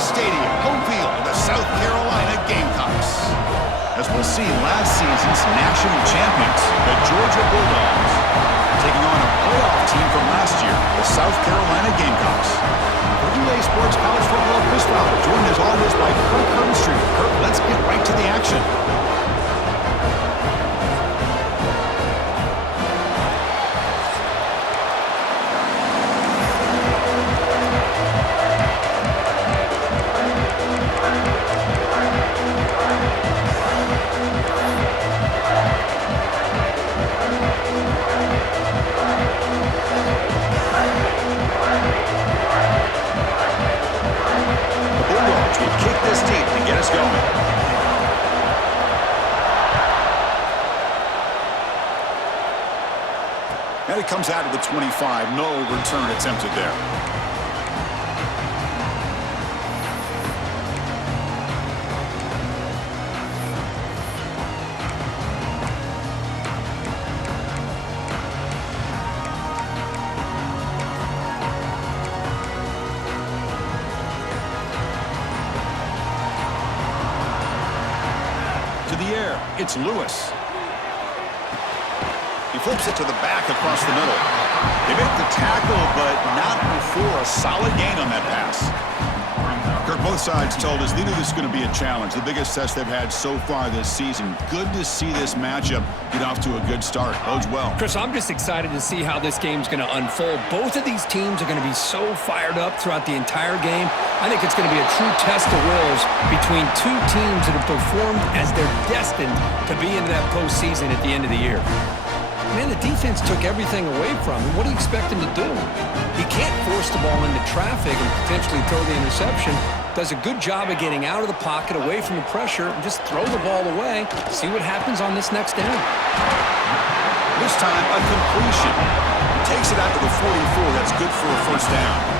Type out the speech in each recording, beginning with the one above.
Stadium, home field of the South Carolina Gamecocks. As we'll see, last season's national champions, the Georgia Bulldogs, taking on a playoff team from last year, the South Carolina Gamecocks. For UA Sports College Football, Chris Fowler, joined as always by Kirk Hermstreet. Kirk, let's get right to the action. And it comes out of the 25. No return attempted there. To the air, it's Lewis. He flips it to the back across the middle. They make the tackle, but not before a solid gain on that pass. Kirk, both sides told us they knew this was going to be a challenge, the biggest test they've had so far this season. Good to see this matchup get off to a good start. Bodes well. Chris, I'm just excited to see how this game's going to unfold. Both of these teams are going to be so fired up throughout the entire game. I think it's going to be a true test of wills between two teams that have performed as they're destined to be into that postseason at the end of the year. Man, the defense took everything away from him. What do you expect him to do? He can't force the ball into traffic and potentially throw the interception. Does a good job of getting out of the pocket, away from the pressure, and just throw the ball away. See what happens on this next down. This time, a completion. Takes it out to the 44. That's good for a first down.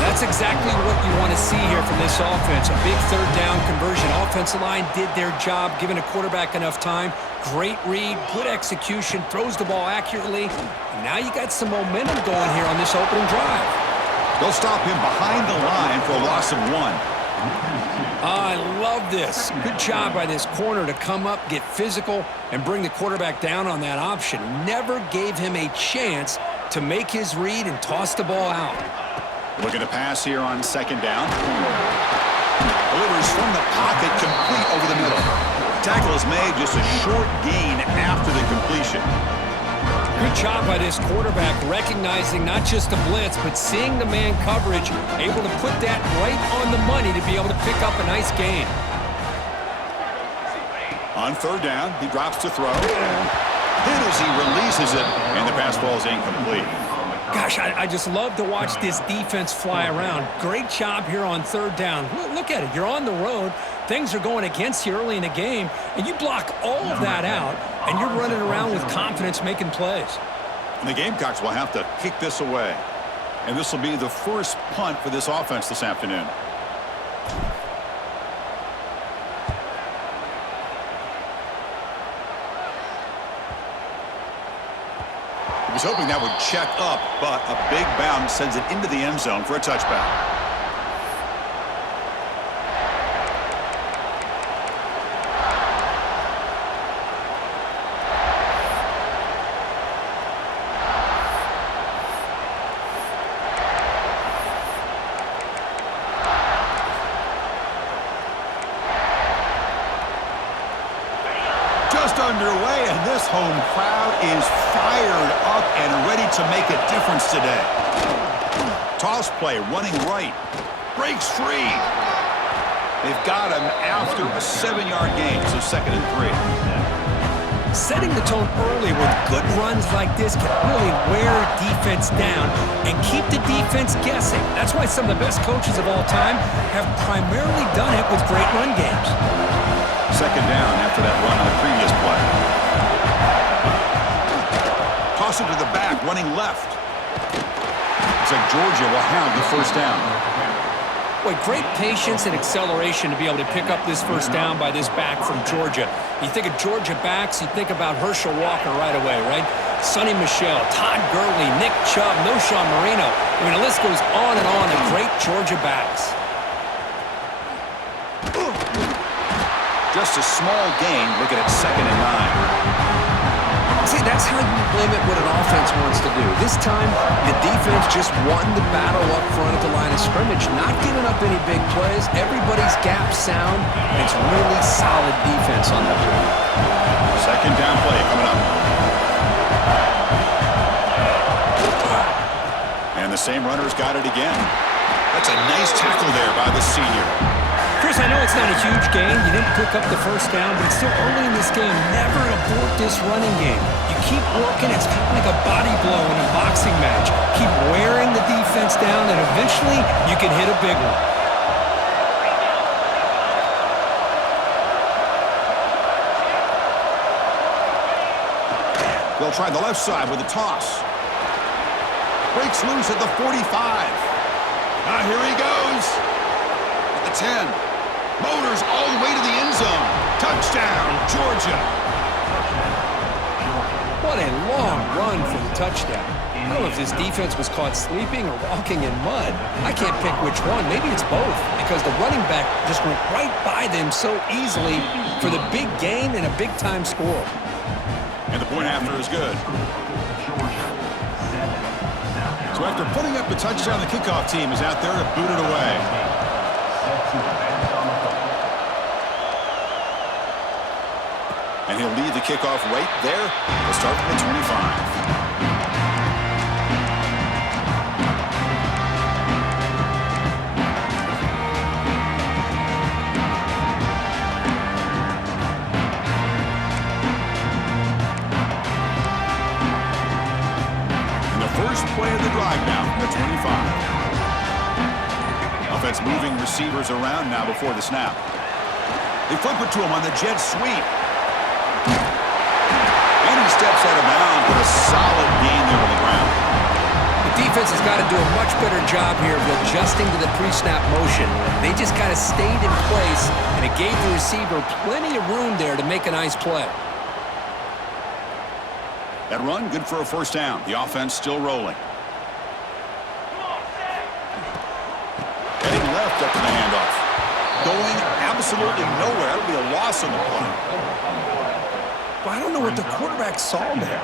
That's exactly what you want to see here from this offense. A big third down conversion. Offensive line did their job, giving a quarterback enough time. Great read, good execution, throws the ball accurately. And now you got some momentum going here on this opening drive. They'll stop him behind the line for a loss of 1. I love this. Good job by this corner to come up, get physical, and bring the quarterback down on that option. Never gave him a chance to make his read and toss the ball out. Looking to pass here on second down. Delivers from the pocket, complete over the middle. Tackle is made, just a short gain after the completion. Good job by this quarterback, recognizing not just the blitz, but seeing the man coverage, able to put that right on the money to be able to pick up a nice gain. On third down, he drops to throw. Hit as he releases it, and the pass ball is incomplete. Gosh, I just love to watch this defense fly around. Great job here on third down. Look at it. You're on the road. Things are going against you early in the game, and you block all of that out, and you're running around with confidence making plays. And the Gamecocks will have to kick this away. And this will be the first punt for this offense this afternoon. He was hoping that would check up, but a big bounce sends it into the end zone for a touchback. Underway, and this home crowd is fired up and ready to make a difference today. Toss play, running right, breaks free. They've got him after a 7-yard gain, so 2nd and 3. Setting the tone early with good runs like this can really wear defense down and keep the defense guessing. That's why some of the best coaches of all time have primarily done it with great run games. 2nd down after that run on the previous play. Toss it to the back, running left. Looks like Georgia will have the first down. Boy, great patience and acceleration to be able to pick up this first down by this back from Georgia. You think of Georgia backs, you think about Herschel Walker right away, right? Sonny Michel, Todd Gurley, Nick Chubb, Noshawn Marino. I mean, the list goes on and on of great Georgia backs. just a small gain. Looking at 2nd and 9. See, that's how you limit what an offense wants to do. This time, the defense just won the battle up front at the line of scrimmage, not giving up any big plays. Everybody's gap sound. It's really solid defense on that play. 2nd down play coming up. And the same runner's got it again. That's a nice tackle there by the senior. Chris, I know it's not a huge gain. You didn't pick up the 1st down, but it's still early in this game. Never abort this running game. You keep working. It's kind of like a body blow in a boxing match. Keep wearing the defense down, and eventually you can hit a big one. They'll try the left side with a toss. Breaks loose at the 45. Here he goes. At the 10. Motors all the way to the end zone. Touchdown, Georgia. What a long run for the touchdown. I don't know if this defense was caught sleeping or walking in mud. I can't pick which one. Maybe it's both, because the running back just went right by them so easily for the big gain and a big-time score. And the point after is good. So after putting up the touchdown, the kickoff team is out there to boot it away. And he'll lead the kickoff right there. We'll start from the 25. And the first play of the drive now from the 25. Offense moving receivers around now before the snap. They flip it to him on the jet sweep. And he steps out of bounds with a solid gain there on the ground. The defense has got to do a much better job here of adjusting to the pre-snap motion. They just kind of stayed in place, and it gave the receiver plenty of room there to make a nice play. That run, good for a 1st down. The offense still rolling. Heading left after the handoff. Going absolutely nowhere. That'll be a loss on the play. Well, I don't know what the quarterback saw there.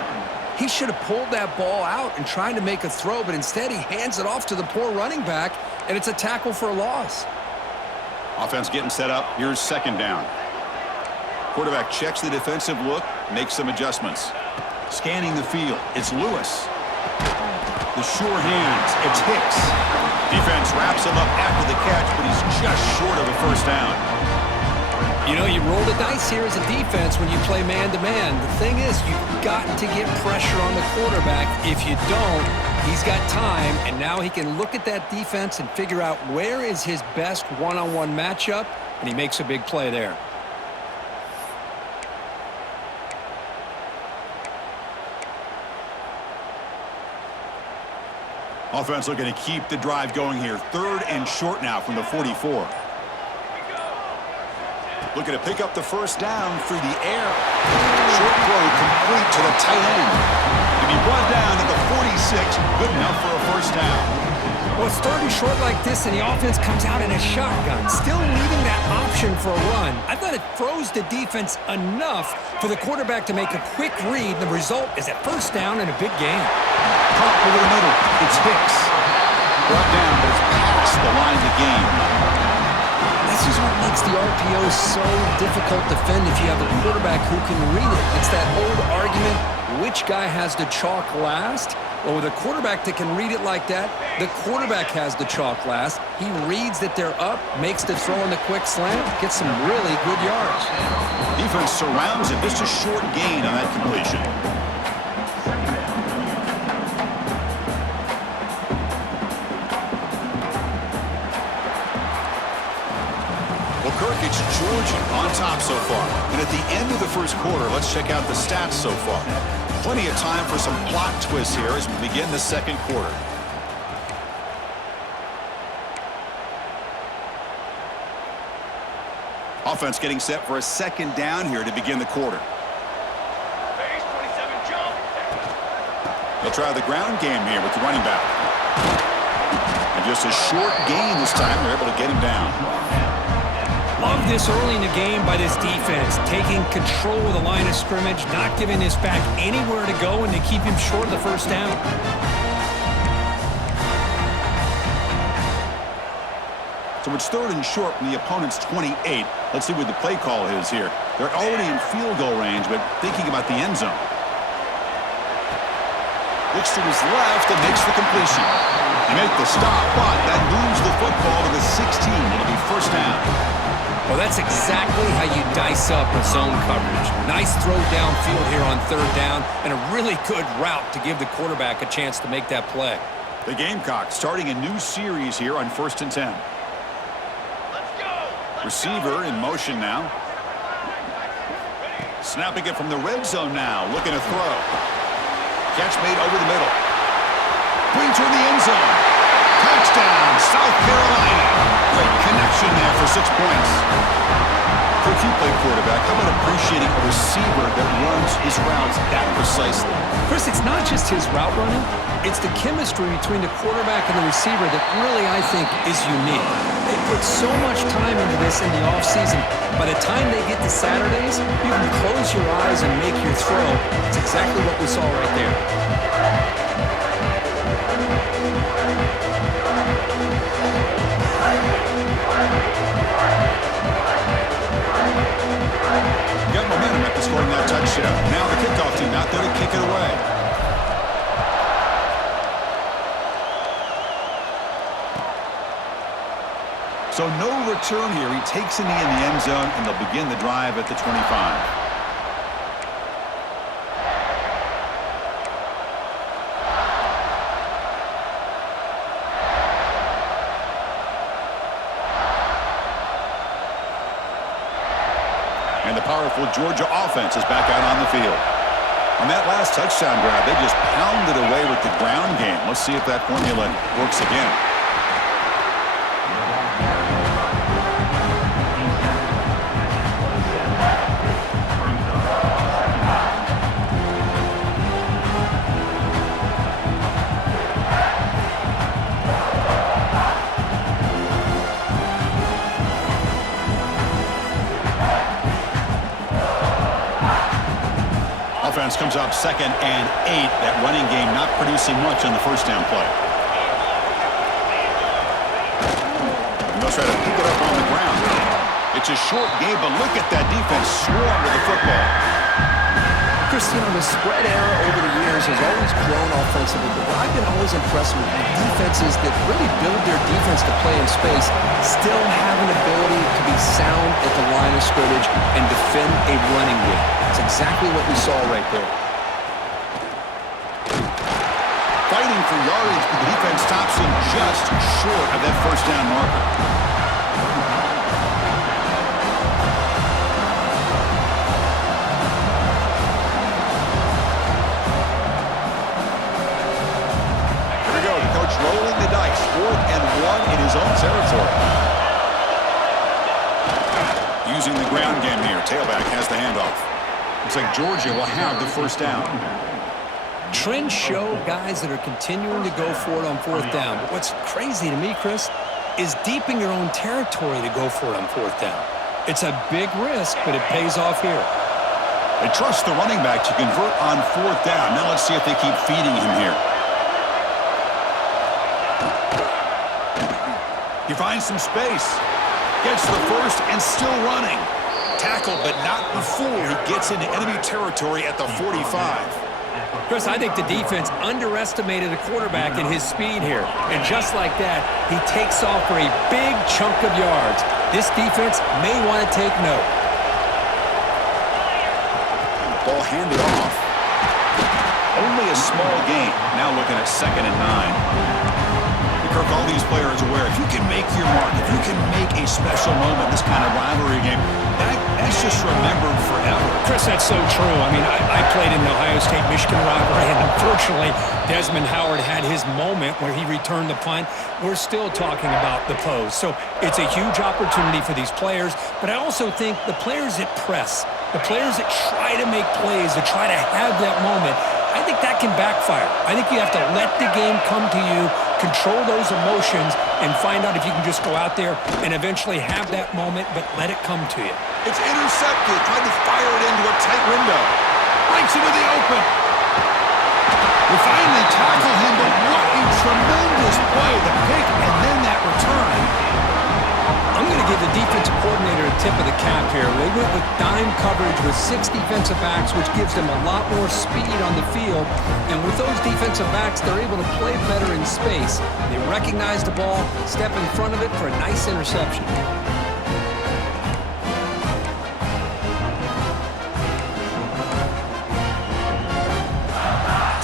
He should have pulled that ball out and tried to make a throw, but instead he hands it off to the poor running back, and it's a tackle for a loss. Offense getting set up. Here's 2nd down. Quarterback checks the defensive look, makes some adjustments. Scanning the field. It's Lewis. The sure hands. It's Hicks. Defense wraps him up after the catch, but he's just short of a 1st down. You know, you roll the dice here as a defense when you play man-to-man. The thing is, you've got to get pressure on the quarterback. If you don't, he's got time, and now he can look at that defense and figure out where is his best one-on-one matchup, and he makes a big play there. Offense looking to keep the drive going here. 3rd and short now from the 44. Looking to pick up the 1st down through the air. Short throw complete to the tight end. To be brought down at the 46. Good enough for a 1st down. Well, it's 3rd and short like this, and the offense comes out in a shotgun, still leaving that option for a run. I thought it froze the defense enough for the quarterback to make a quick read. The result is a 1st down and a big gain. Caught over the middle. It's Hicks. Brought down, but it's past the line of the game. This is what makes the RPO so difficult to defend if you have a quarterback who can read it. It's that old argument, which guy has the chalk last? Well, with a quarterback that can read it like that, the quarterback has the chalk last. He reads that they're up, makes the throw in the quick slant, gets some really good yards. Defense surrounds it. Just a short gain on that completion. Well, Kirk, it's Georgia on top so far. And at the end of the 1st quarter, let's check out the stats so far. Plenty of time for some plot twists here as we begin the 2nd quarter. Offense getting set for a 2nd down here to begin the quarter. They'll try the ground game here with the running back. And just a short gain this time. They're able to get him down. Love this early in the game by this defense, taking control of the line of scrimmage, not giving this back anywhere to go, and they keep him short of the first down. So it's 3rd and short from the opponent's 28. Let's see what the play call is here. They're already in field goal range, but thinking about the end zone. Looks to his left and makes the completion. They make the stop, but that moves the football to the 16. It'll be first down. Well, that's exactly how you dice up a zone coverage. Nice throw downfield here on 3rd down, and a really good route to give the quarterback a chance to make that play. The Gamecocks starting a new series here on 1st and 10. Receiver in motion now. Snapping it from the red zone now. Looking to throw. Catch made over the middle. Brings her in the end zone. Touchdown, South Carolina. Great connection there for 6 points. For you play quarterback, how about appreciating a receiver that runs his routes that precisely? Chris, it's not just his route running. It's the chemistry between the quarterback and the receiver that really, I think, is unique. They put so much time into this in the offseason. By the time they get to Saturdays, you can close your eyes and make your throw. It's exactly what we saw right there. Got momentum after scoring that touchdown. Now the kickoff team out there to kick it away. So no return here. He takes a knee in the end zone, and they'll begin the drive at the 25. And the powerful Georgia offense is back out on the field. On that last touchdown grab, they just pounded away with the ground game. Let's see if that formula works again. Offense comes up 2nd and 8. That running game not producing much on the first down play. And they'll try to pick it up on the ground. It's a short game, but look at that defense swarm to the football. Chris, the spread era over the years has always grown offensively, but what I've been always impressed with the defenses that really build their defense to play in space still have an ability to be sound at the line of scrimmage and defend a running game. That's exactly what we saw right there. Fighting for yardage, but the defense stops him just short of that first down marker. Rolling the dice, 4th and 1 in his own territory. Using the ground game here. Tailback has the handoff. Looks like Georgia will have the first down. Trends show guys that are continuing to go for it on 4th down. But what's crazy to me, Chris, is deep in your own territory to go for it on 4th down. It's a big risk, but it pays off here. They trust the running back to convert on 4th down. Now let's see if they keep feeding him here. He finds some space. Gets the first and still running. Tackled, but not before he gets into enemy territory at the 45. Chris, I think the defense underestimated the quarterback in his speed here. And just like that, he takes off for a big chunk of yards. This defense may want to take note. Ball handed off. Only a small gain. Now looking at 2nd and 9. Kirk, all these players aware, if you can make your mark, if you can make a special moment, this kind of rivalry game, that's just remembered forever. Chris, that's so true. I mean, I played in the Ohio State-Michigan rivalry, and unfortunately, Desmond Howard had his moment where he returned the punt. We're still talking about the pose. So it's a huge opportunity for these players, but I also think the players that press, the players that try to make plays, that try to have that moment, I think that can backfire. I think you have to let the game come to you, control those emotions, and find out if you can just go out there and eventually have that moment, but let it come to you. It's intercepted, trying to fire it into a tight window. Breaks into the open. We finally tackle him, but what a tremendous play. The pick and then that return. I'm going to give the defensive coordinator a tip of the cap here. They went with dime coverage with 6 defensive backs, which gives them a lot more speed on the field. And with those defensive backs, they're able to play better in space. They recognize the ball, step in front of it for a nice interception.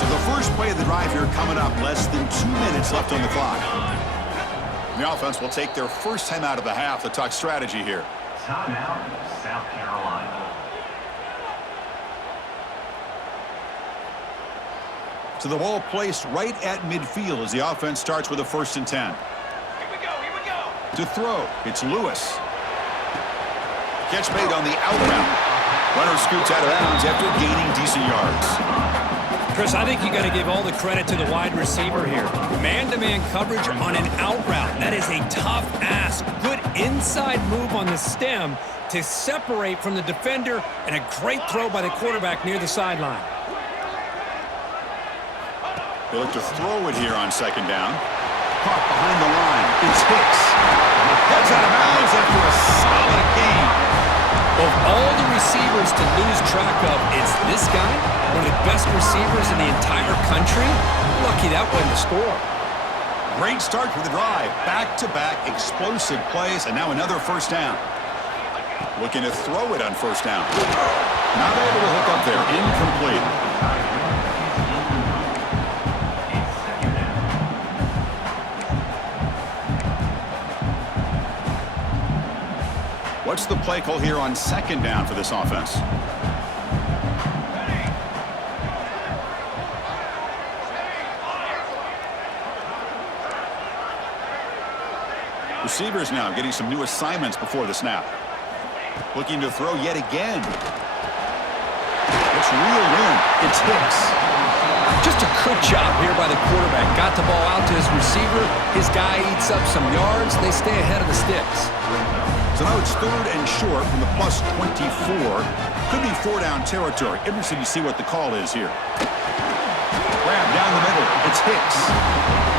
So the first play of the drive here coming up. Less than 2 minutes left on the clock. The offense will take their first time out of the half to talk strategy here. Timeout, South Carolina. So the ball placed right at midfield as the offense starts with a 1st and 10. Here we go. To throw, it's Lewis. Catch made on the out route. Runner scoots out of bounds after gaining decent yards. Chris, I think you got to give all the credit to the wide receiver here. Man-to-man coverage on an out route. That is a tough ask. Good inside move on the stem to separate from the defender, and a great throw by the quarterback near the sideline. They look to throw it here on 2nd down. Caught behind the line. It's Hicks. Heads out of bounds after a solid gain. Of all the receivers to lose track of, it's this guy, one of the best receivers in the entire country. Lucky that wasn't the score. Great start for the drive. Back-to-back explosive plays, and now another 1st down. Looking to throw it on 1st down. Not able to hook up there. Incomplete. What's the play call here on 2nd down for this offense? Receivers now getting some new assignments before the snap. Looking to throw yet again. It's reeled in. It's Hicks. Just a good job here by the quarterback. Got the ball out to his receiver. His guy eats up some yards. They stay ahead of the sticks. So now it's 3rd and short from the +24. Could be 4-down territory. Interesting to see what the call is here. Grab down the middle. It's Hicks.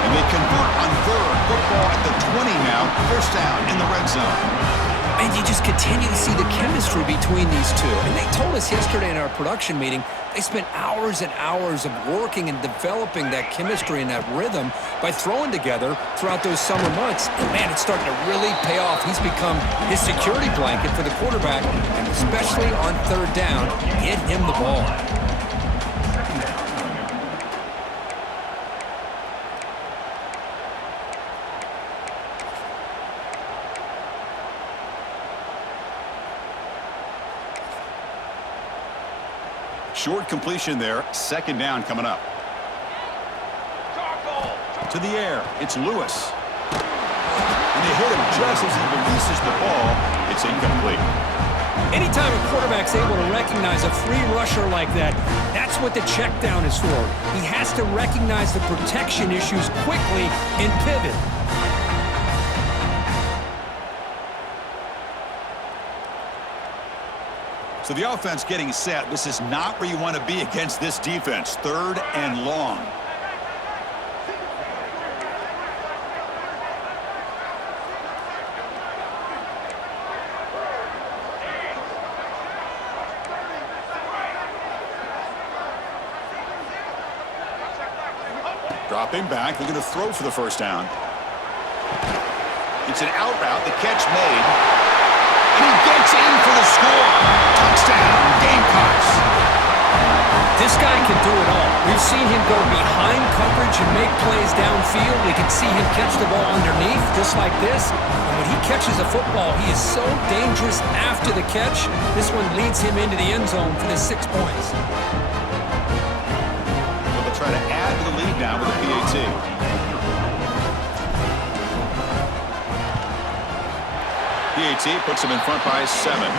And they convert on 3rd. Football at the 20 now. 1st down in the red zone. And you just continue to see the chemistry between these two. And they told us yesterday in our production meeting, they spent hours and hours of working and developing that chemistry and that rhythm by throwing together throughout those summer months. And man, it's starting to really pay off. He's become his security blanket for the quarterback, and especially on 3rd down, get him the ball. Short completion there. 2nd down coming up. To the air. It's Lewis. And they hit him just as he releases the ball. It's incomplete. Anytime a quarterback's able to recognize a free rusher like that, that's what the check down is for. He has to recognize the protection issues quickly and pivot. So the offense getting set. This is not where you want to be against this defense. 3rd and long. Dropping back. They're going to throw for the 1st down. It's an out route. The catch made. And he gets in for the score. Touchdown, Gamecocks. This guy can do it all. We've seen him go behind coverage and make plays downfield. We can see him catch the ball underneath, just like this. And when he catches a football, he is so dangerous after the catch. This one leads him into the end zone for the 6 points. So they'll try to add to the lead now with a PAT. PAT puts them in front by 7.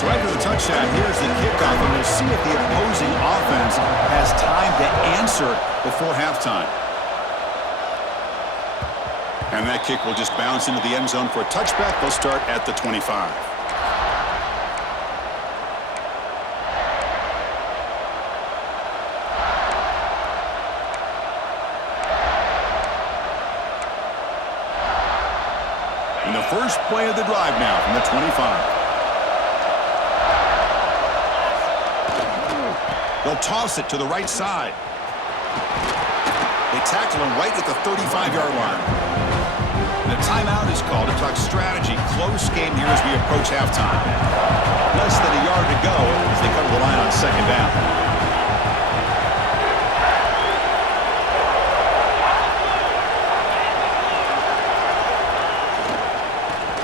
So after the touchdown, here's the kickoff, and we'll see if the opposing offense has time to answer before halftime. And that kick will just bounce into the end zone for a touchback. They'll start at the 25. And the first play of the drive now from the 25. They'll toss it to the right side. They tackle him right at the 35-yard line. The timeout is called to talk strategy. Close game here as we approach halftime. Less than a yard to go as they cover the line on second down.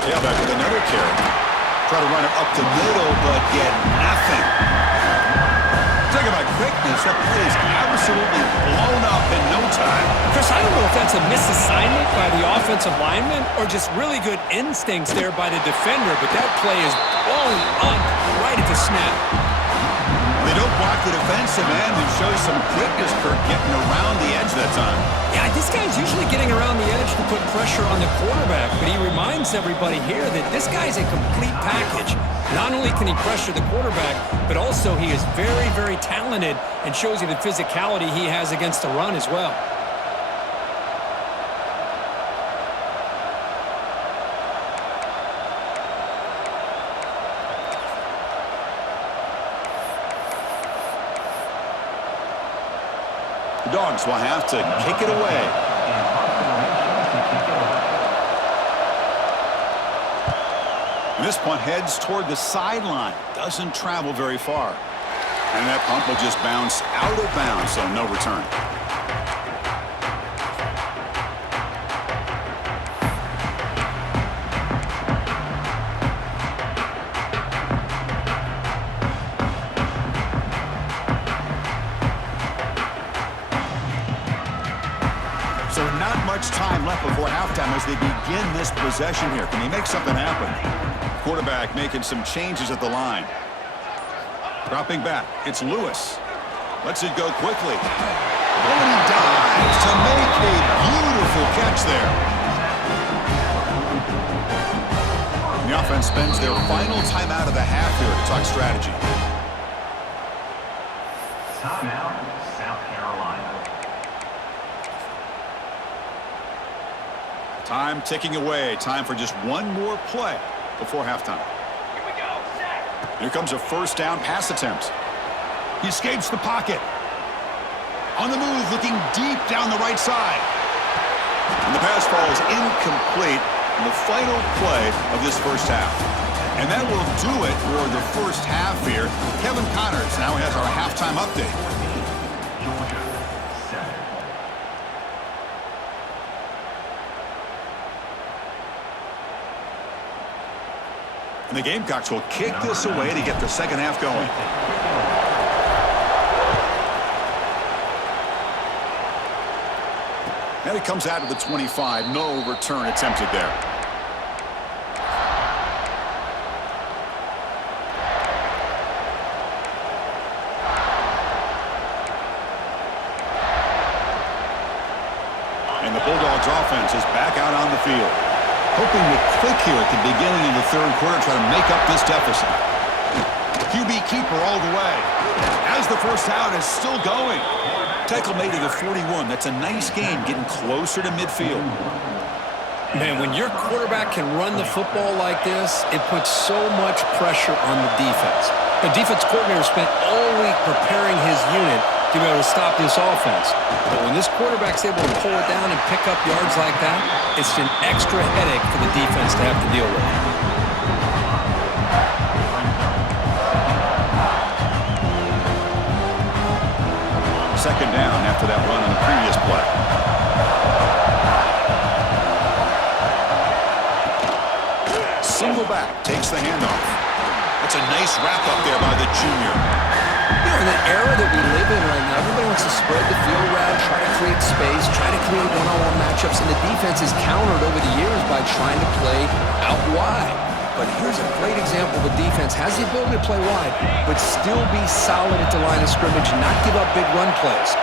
Tailback with another carry. Try to run it up the middle, but get nothing. Talk about quickness. That play is absolutely blown up in no time. Chris, I don't know if that's a misassignment by the offensive lineman or just really good instincts there by the defender, but that play is blowing up right at the snap. They don't block the defensive end and show some quickness, Kirk, getting around the edge that time. Yeah, this guy's usually getting around the edge to put pressure on the quarterback, but he reminds everybody here that this guy's a complete package. Not only can he pressure the quarterback, but also he is very, very talented and shows you the physicality he has against the run as well. The Dogs will have to kick it away. And this punt heads toward the sideline. Doesn't travel very far. And that punt will just bounce out of bounds, so no return. So not much time left before halftime as they begin this possession here. Can they make something happen? Quarterback making some changes at the line. Dropping back. It's Lewis. Lets it go quickly. And he dives to make a beautiful catch there. And the offense spends their final timeout of the half here to talk strategy. Timeout, South Carolina. Time ticking away. Time for just one more play before halftime. Here we go. Set. Here comes a first down pass attempt. He escapes the pocket. On the move, looking deep down the right side. And the pass falls incomplete in the final play of this first half. And that will do it for the first half here. Kevin Connors now has our halftime update. Georgia, 7. And the Gamecocks will kick this away to get the second half going. And it comes out of the 25. No return attempted there. And the Bulldogs offense is back out on the field. Hoping to click here at the beginning of the third quarter, try to make up this deficit. QB keeper all the way. As the first out is still going. Tackle made to the 41. That's a nice gain, getting closer to midfield. Man, when your quarterback can run the football like this, it puts so much pressure on the defense. The defense coordinator spent all week preparing his unit to be able to stop this offense. But when this quarterback's able to pull it down and pick up yards like that, it's an extra headache for the defense to have to deal with. Second down after that run on the previous play. Single back takes the handoff. That's a nice wrap-up there by the junior. You know, in the era that we live in right now, everybody wants to spread the field around, try to create space, try to create one-on-one matchups, and the defense is countered over the years by trying to play out wide. But here's a great example of a defense has the ability to play wide, but still be solid at the line of scrimmage and not give up big run plays.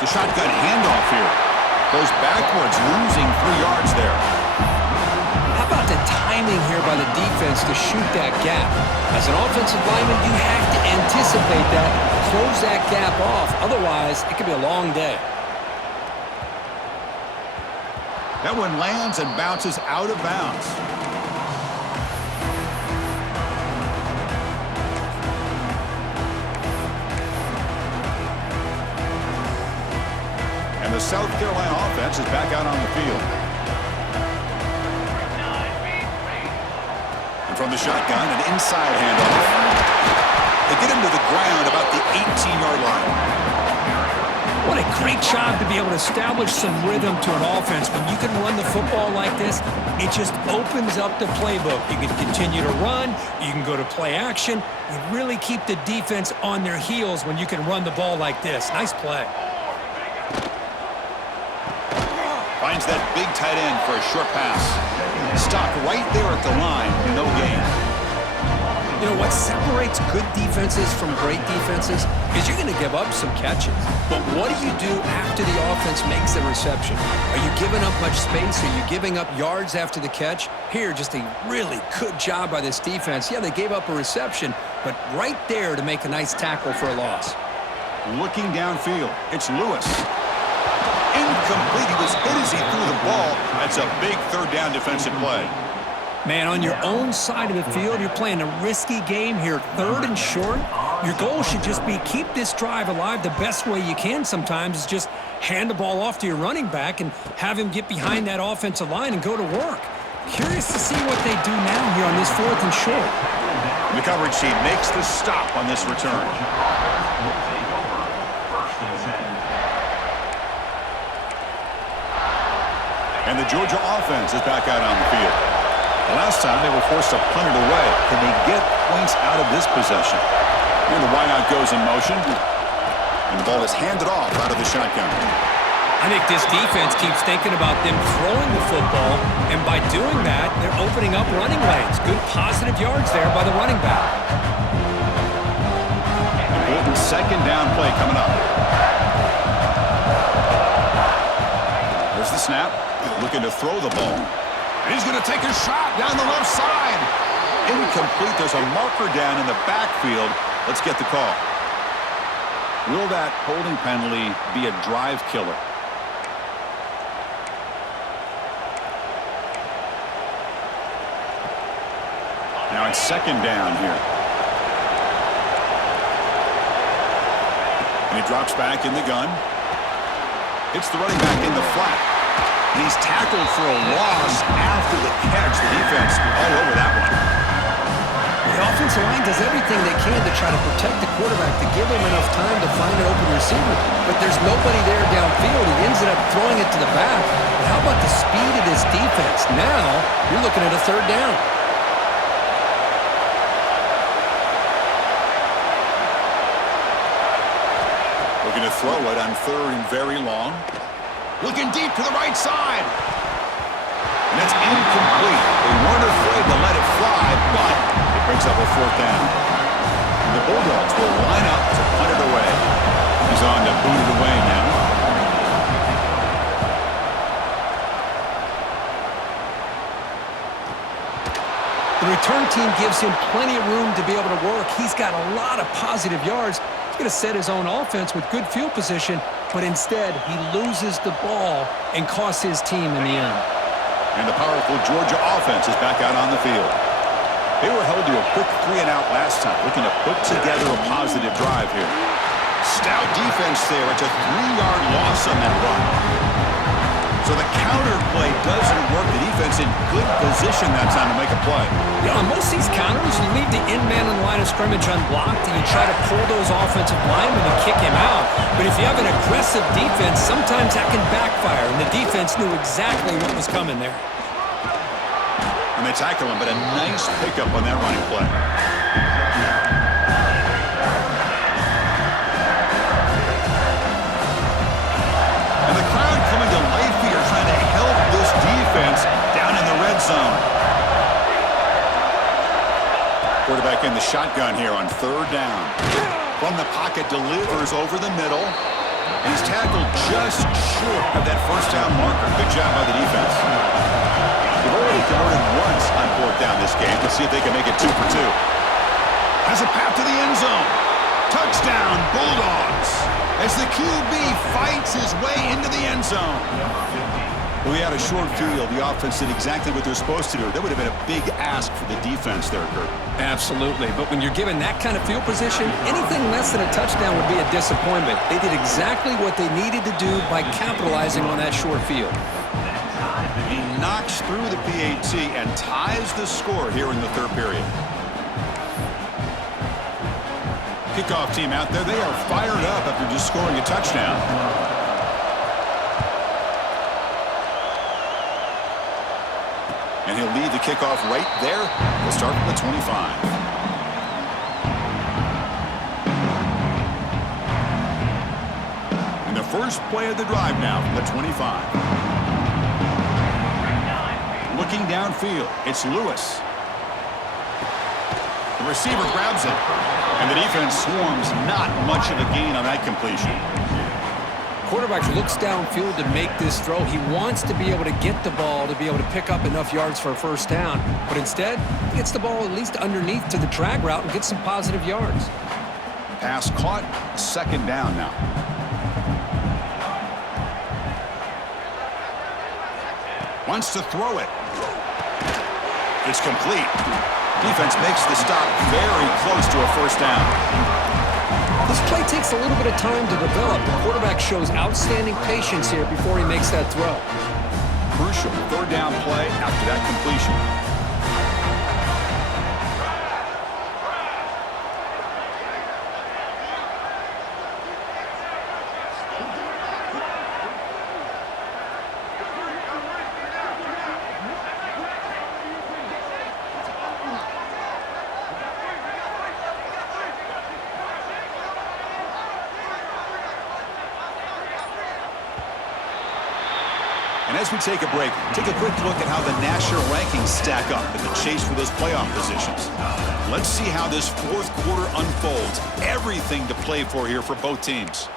The shotgun handoff here. Goes backwards, losing 3 yards there. How about the timing here by the defense to shoot that gap? As an offensive lineman, you have to anticipate that, close that gap off. Otherwise, it could be a long day. That one lands and bounces out of bounds. And the South Carolina offense is back out on the field. And from the shotgun, an inside handoff. They get him to the ground about the 18-yard line. What a great job to be able to establish some rhythm to an offense. When you can run the football like this, it just opens up the playbook. You can continue to run. You can go to play action. You really keep the defense on their heels when you can run the ball like this. Nice play. Finds that big tight end for a short pass. Stopped right there at the line. No gain. You know, what separates good defenses from great defenses is you're going to give up some catches. But what do you do after the offense makes the reception? Are you giving up much space? Are you giving up yards after the catch? Here, just a really good job by this defense. Yeah, they gave up a reception, but right there to make a nice tackle for a loss. Looking downfield, it's Lewis. Incomplete. He was hit as he threw the ball. That's a big third down defensive play. Man, on your own side of the field, you're playing a risky game here, 3rd and short. Your goal should just be keep this drive alive the best way you can sometimes is just hand the ball off to your running back and have him get behind that offensive line and go to work. Curious to see what they do now here on this 4th and short. The coverage team makes the stop on this return. And the Georgia offense is back out on the field. The last time they were forced to punt it away. Can they get points out of this possession? And the wideout goes in motion. And the ball is handed off out of the shotgun. I think this defense keeps thinking about them throwing the football, and by doing that, they're opening up running lanes. Good positive yards there by the running back. Important 2nd down play coming up. There's the snap. Looking to throw the ball. And he's going to take a shot down the left side. Incomplete. There's a marker down in the backfield. Let's get the call. Will that holding penalty be a drive killer? Now it's 2nd down here. And he drops back in the gun. It's the running back in the flat. He's tackled for a loss after the catch. The defense all over that one. The offensive line does everything they can to try to protect the quarterback, to give him enough time to find an open receiver. But there's nobody there downfield. He ends up throwing it to the back. But how about the speed of this defense? Now you're looking at a 3rd down. Looking to throw it on 3rd and very long. Looking deep to the right side. And that's incomplete. They weren't afraid to let it fly, but it brings up a 4th down. And the Bulldogs will line up to punt it away. He's on to boot it away now. The return team gives him plenty of room to be able to work. He's got a lot of positive yards. He's going to set his own offense with good field position, but instead he loses the ball and costs his team in the end. And the powerful Georgia offense is back out on the field. They were held to a quick 3-and-out last time, looking to put together a positive drive here. Stout defense there. It's a 3-yard loss on that run. So the counter play doesn't work. The defense in good position that time to make a play. You know, on most of these counters, you leave the in man on the line of scrimmage unblocked and you try to pull those offensive linemen and kick him out. But if you have an aggressive defense, sometimes that can backfire, and the defense knew exactly what was coming there. And they tackle him, but a nice pickup on that running play. defense down in the red zone. Quarterback in the shotgun here on third down. From the pocket, delivers over the middle. He's tackled just short of that first down marker. Good job by the defense. They've already converted once on fourth down this game. Let's see if they can make it 2 for 2. Has a path to the end zone. Touchdown, Bulldogs. As the QB fights his way into the end zone. We had a short field. The offense did exactly what they're supposed to do. That would have been a big ask for the defense there, Kurt. Absolutely. But when you're given that kind of field position, anything less than a touchdown would be a disappointment. They did exactly what they needed to do by capitalizing on that short field. He knocks through the PAT and ties the score here in the third period. Kickoff team out there. They are fired up after just scoring a touchdown. And he'll lead the kickoff right there. We'll start from the 25. And the first play of the drive now from the 25. Looking downfield, it's Lewis. The receiver grabs it. And the defense swarms, not much of a gain on that completion. Quarterback looks downfield to make this throw. He wants to be able to get the ball to be able to pick up enough yards for a first down. But instead, he gets the ball at least underneath to the drag route and gets some positive yards. Pass caught, second down now. Wants to throw it. It's complete. Defense makes the stop very close to a first down. This play takes a little bit of time to develop. The quarterback shows outstanding patience here before he makes that throw. Crucial third down play after that completion. And as we take a break, take a quick look at how the national rankings stack up in the chase for those playoff positions. Let's see how this fourth quarter unfolds. Everything to play for here for both teams.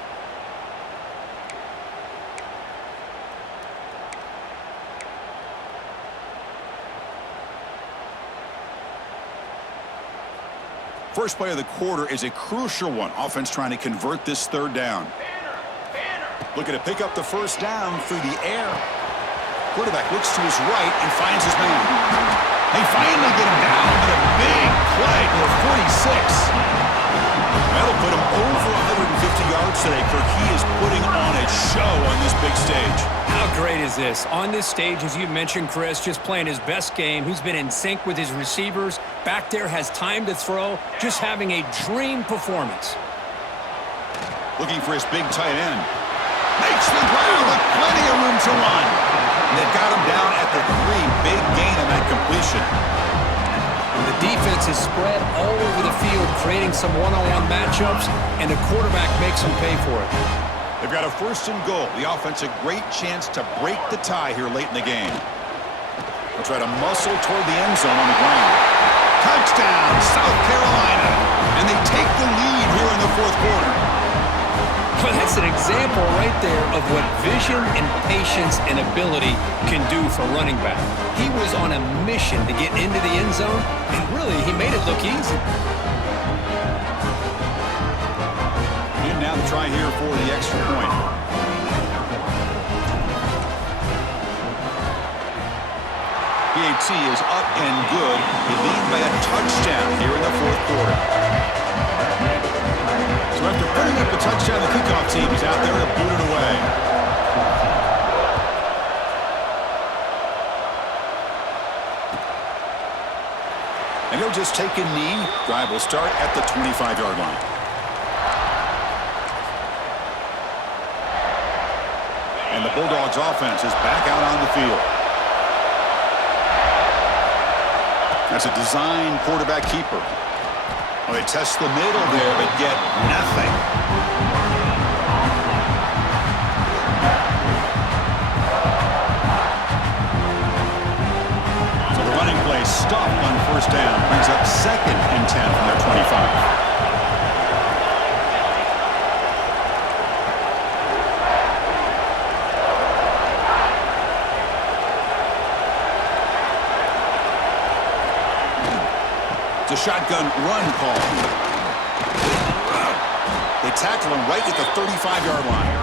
First play of the quarter is a crucial one. Offense trying to convert this third down. Looking to pick up the first down through the air. Quarterback looks to his right and finds his man. They finally get him down, but a big play for 46. That'll put him over 150 yards today, Kirk. He is putting on a show on this big stage. How great is this? On this stage, as you mentioned, Chris, just playing his best game. He's been in sync with his receivers. Back there, has time to throw. Just having a dream performance. Looking for his big tight end. Makes the ground with plenty of room to run. And they've got him down at the 3. Big gain on that completion. The defense is spread all over the field, creating some one-on-one matchups, and the quarterback makes them pay for it. They've got a first and goal. The offense a great chance to break the tie here late in the game. They'll try to muscle toward the end zone on the ground. Touchdown, South Carolina. And they take the lead here in the fourth quarter. Well, that's an example right there of what vision and patience and ability can do for running back. He was on a mission to get into the end zone, and really, he made it look easy. And now the try here for the extra point. PAT is up and good. They lead by a touchdown here in the fourth quarter. So after putting up a touchdown, the kickoff team is out there to boot it away. And he'll just take a knee. Drive will start at the 25-yard line. And the Bulldogs offense is back out on the field. That's a design quarterback keeper. Well, they test the middle there, but get nothing. stop on first down. Brings up 2nd and 10 from their 25. It's a shotgun run call. They tackle him right at the 35-yard line.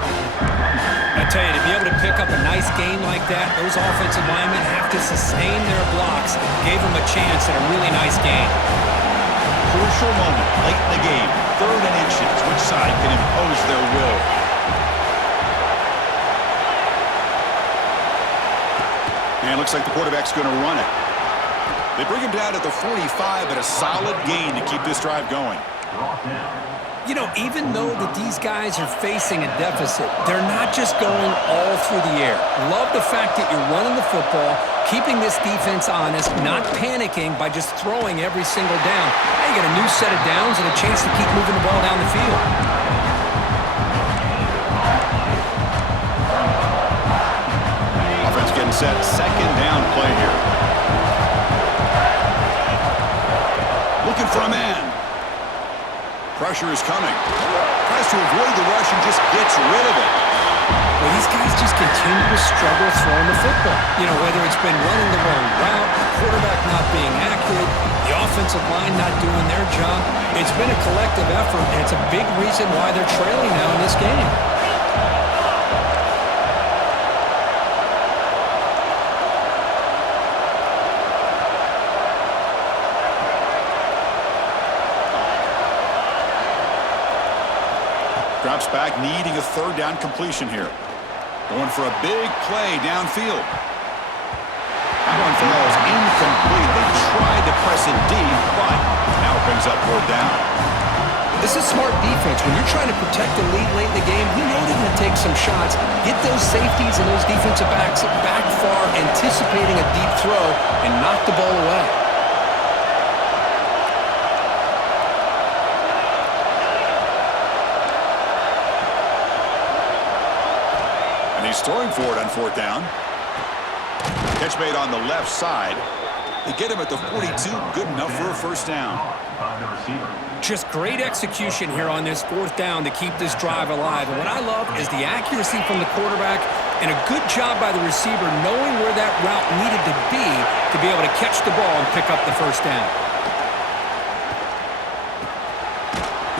I tell you, to be able to pick up a nice gain like that, those offensive linemen have to sustain their blocks. Gave them a chance at a really nice gain. Crucial moment late in the game. 3rd and inches. Which side can impose their will? And it looks like the quarterback's going to run it. They bring him down at the 45, but a solid gain to keep this drive going. You know, even though that these guys are facing a deficit, they're not just going all through the air. Love the fact that you're running the football, keeping this defense honest, not panicking by just throwing every single down. Now you get a new set of downs and a chance to keep moving the ball down the field. Offense getting set. 2nd down play here. Looking for a man. Pressure is coming. Tries to avoid the rush and just gets rid of it. Well, these guys just continue to struggle throwing the football. You know, whether it's been running the wrong route, the quarterback not being accurate, the offensive line not doing their job. It's been a collective effort, and it's a big reason why they're trailing now in this game. Drops back, needing a 3rd down completion here. Going for a big play downfield. That one falls incomplete. They tried to press it deep, but now it brings up 4th down. This is smart defense. When you're trying to protect the lead late in the game, you know they're going to take some shots. Get those safeties and those defensive backs back far, anticipating a deep throw, and knock the ball away. He's throwing for it on 4th down. Catch made on the left side. They get him at the 42. Good enough for a 1st down. Just great execution here on this 4th down to keep this drive alive. And what I love is the accuracy from the quarterback and a good job by the receiver knowing where that route needed to be able to catch the ball and pick up the 1st down.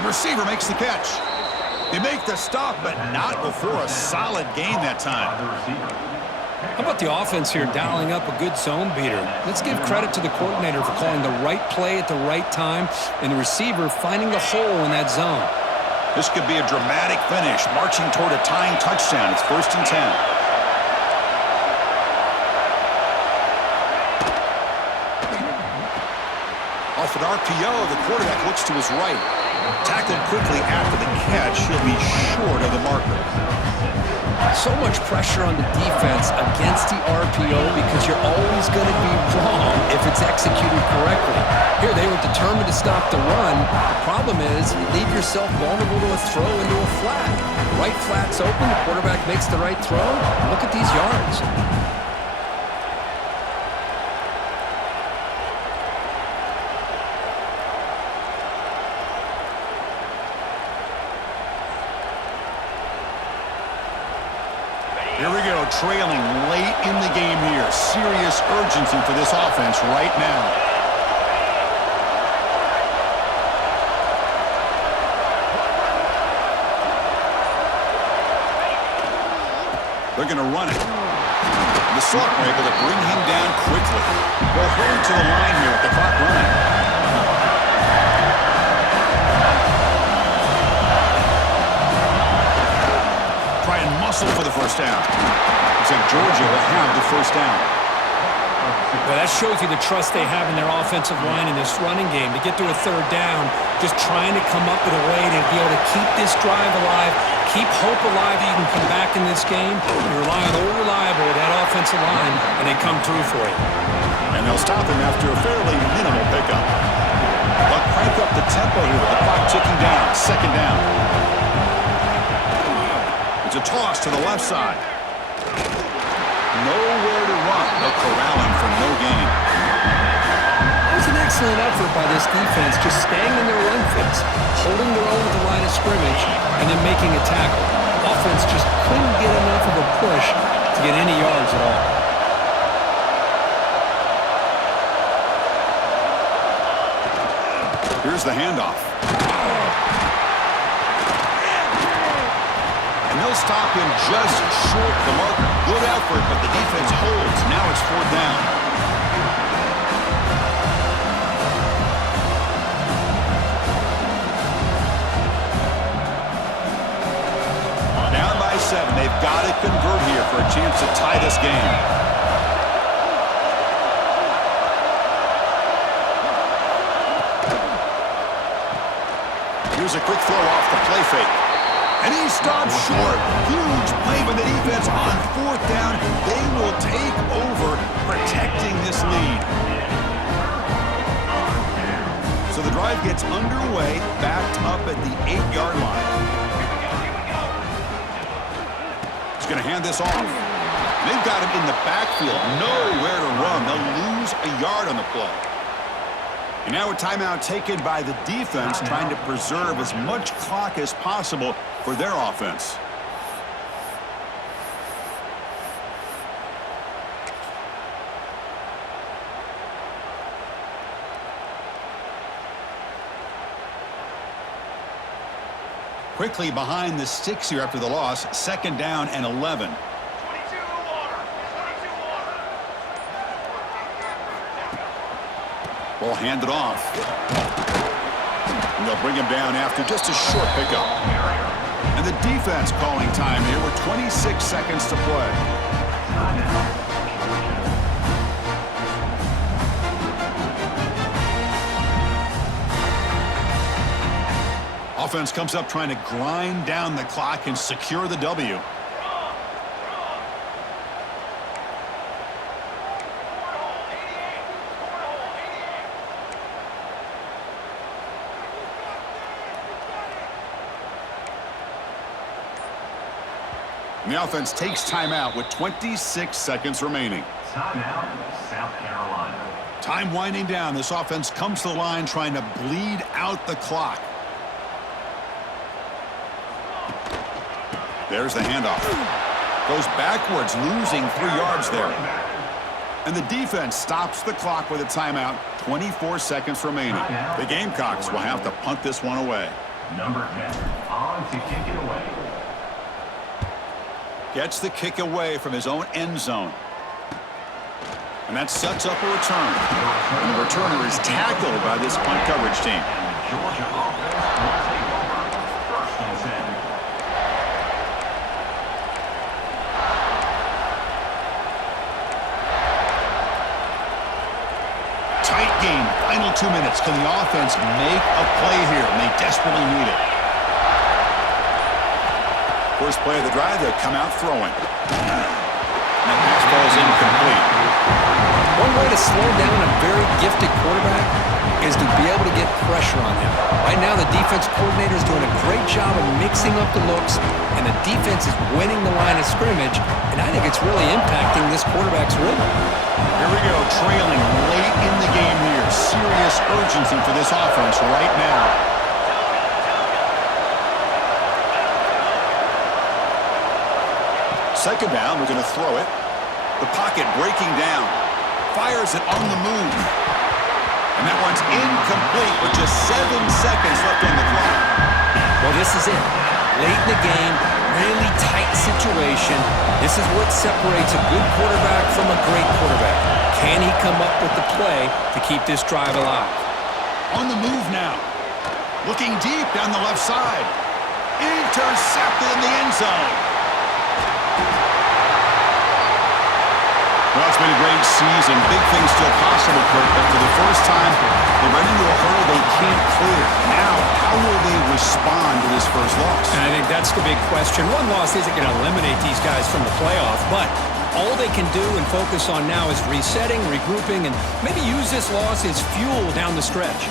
The receiver makes the catch. They make the stop, but not before a solid gain that time. How about the offense here dialing up a good zone beater? Let's give credit to the coordinator for calling the right play at the right time and the receiver finding the hole in that zone. This could be a dramatic finish, marching toward a tying touchdown. It's 1st and 10. Off an RPO, the quarterback looks to his right. Tackled quickly after the catch. He'll be short of the marker. So much pressure on the defense against the RPO because you're always going to be wrong if it's executed correctly. Here, they were determined to stop the run. The problem is you leave yourself vulnerable to a throw into a flat. Right flat's open. The quarterback makes the right throw. Look at these yards. Here we go, trailing late in the game here. Serious urgency for this offense right now. They're going to run it. The Slot were able to bring him down quickly. They'll hurry to the line here with the clock running. Try and muscle for the 1st down. Looks like Georgia will have the 1st down. Well, that shows you the trust they have in their offensive line in this running game. To get to a 3rd down, just trying to come up with a way to be able to keep this drive alive, keep hope alive that you can come back in this game. You rely on old reliable, that offensive line, and they come through for you. And they'll stop him after a fairly minimal pickup. But crank up the tempo here with the clock ticking down. 2nd down. It's a toss to the left side. Nowhere to run. They'll corral him for no gain. this defense just staying in their run fits, holding their own at the line of scrimmage, and then making a tackle. Offense just couldn't get enough of a push to get any yards at all. Here's the handoff. And they'll stop him just short of the marker. Good effort, but the defense holds. Now it's 4th down. Down by 7. They've got to convert here for a chance to tie this game. Here's a quick throw off the play fake. And he stops short. Huge play by the defense on 4th down. They will take over, protecting this lead. So the drive gets underway, backed up at the 8-yard line. He's going to hand this off. They've got him in the backfield. Nowhere to run. They'll lose a yard on the play. And now a timeout taken by the defense, trying to preserve as much clock as possible for their offense. Quickly behind the sticks here after the loss, 2nd down and 11. Ball handed off. And they'll bring him down after just a short pickup. And the defense calling time here with 26 seconds to play. Offense comes up trying to grind down the clock and secure the W. And the offense takes timeout with 26 seconds remaining. Timeout, South Carolina. Time winding down. This offense comes to the line trying to bleed out the clock. There's the handoff. Goes backwards, losing 3 yards there. And the defense stops the clock with a timeout. 24 seconds remaining. The Gamecocks will have to punt this one away. Number 10, on to kick it away. Gets the kick away from his own end zone. And that sets up a return. And the returner is tackled by this punt coverage team. And the Georgia offense will take over. 1st and 10. Tight game. Final 2 minutes. Can the offense make a play here? And they desperately need it. First play of the drive, they'll come out throwing. And that pass ball's incomplete. One way to slow down a very gifted quarterback is to be able to get pressure on him. Right now, the defense coordinator is doing a great job of mixing up the looks, and the defense is winning the line of scrimmage, and I think it's really impacting this quarterback's rhythm. Here we go, trailing late in the game here. Serious urgency for this offense right now. Second down, we're going to throw it. The pocket breaking down. Fires it on the move. And that one's incomplete with just 7 seconds left on the clock. Well, this is it. Late in the game, really tight situation. This is what separates a good quarterback from a great quarterback. Can he come up with the play to keep this drive alive? On the move now. Looking deep down the left side. Intercepted in the end zone. Well, it's been a great season. Big things still possible, Kurt, but for the first time, they run into a hurdle they can't clear. Now, how will they respond to this first loss? And I think that's the big question. One loss isn't going to eliminate these guys from the playoff, but all they can do and focus on now is resetting, regrouping, and maybe use this loss as fuel down the stretch.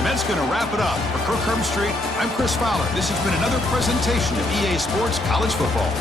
And that's going to wrap it up. For Kirk Street, I'm Chris Fowler. This has been another presentation of EA Sports College Football.